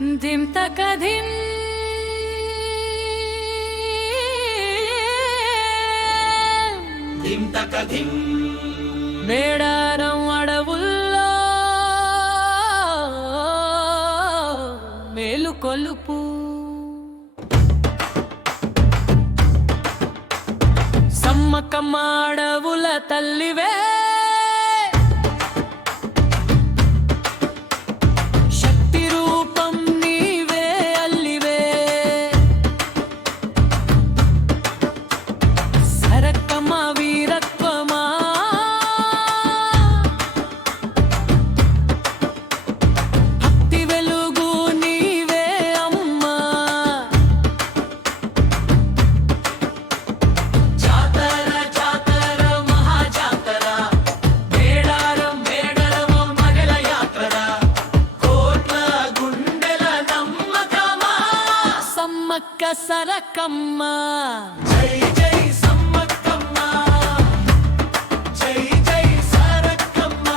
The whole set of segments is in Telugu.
ధిం తక ధిం ధిం తక ధిం మేడారం అడవుల్లో మేలుకొలుపు సమ్మకమ్మ అడవుల తల్లివే శక్తి రూపం నీవే అల్లివే సరకమ్మ వీరత్వమా భక్తి వెలుగు నీవే అమ్మా జాతర జాతర మహా జాతర మేడారం మేడలమో మగల యాత్ర కోట్ల గుండెల నమ్మకమా సమ్మక్క సరకమ్మ జై జై సమ్మక్కమ్మ జై జై సారక్కమ్మ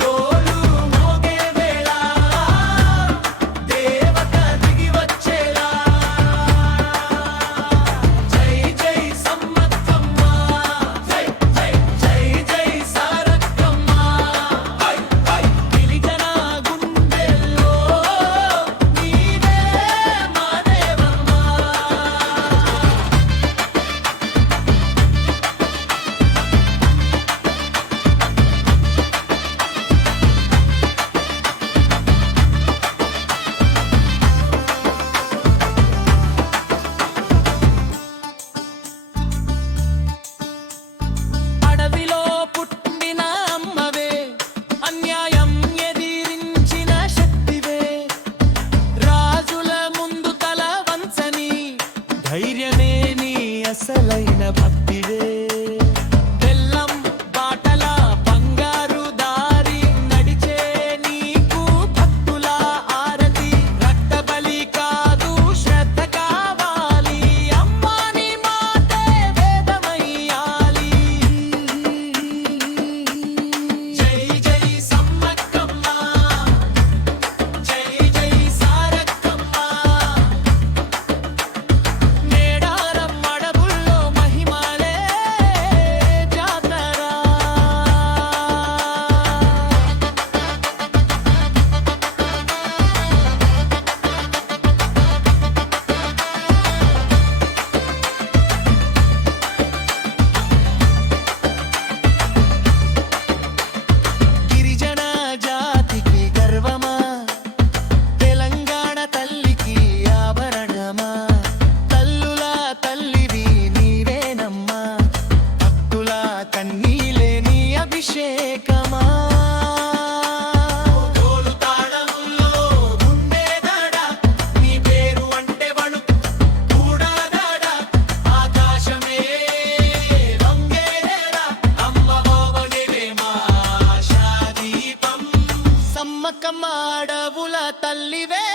డోలు మోగే వేళ దేవత దిగి వచ్చేలా జై జై సమ్మక్కమ్మ జై జై జై జై సారక్కమ్మ హై హై గిరిజన గుండెల్లో నీవే మా దేవమ్మ అడవిలో పుట్టిన అమ్మవే అన్యాయం ఎదిరించిన శక్తివే రాజుల ముందు తల వంచని ధైర్యమే నీ అసలైన భక్తివే బెల్లం బాటల బంగారు దారి నడిచే నీకు భక్తుల ఆరతి రక్తబలి కాదు శ్రద్ధ కావాలి అమ్మా నీ మాటే వేదమయ్యాలి జై జై సమ్మక్కమ్మ జై జై సారక్కమ్మ మేడారం అడవుల్లో మహిమలే జాతర గిరిజన జాతికి గర్వమా తెలంగాణ తల్లికి ఆభరణమా తల్లుల తల్లివి నీవేనమ్మా భక్తుల కన్నీలే నీ అభిషేకమా డోలు తాళముల్లో గుండె దడ నీ పేరు అంటే వణుకు కూడా దడ ఆకాశమే రంగేలేరా అమ్మ బావనివే మా ఆశాదీపం సమ్మకమ్మ అడవుల తల్లివే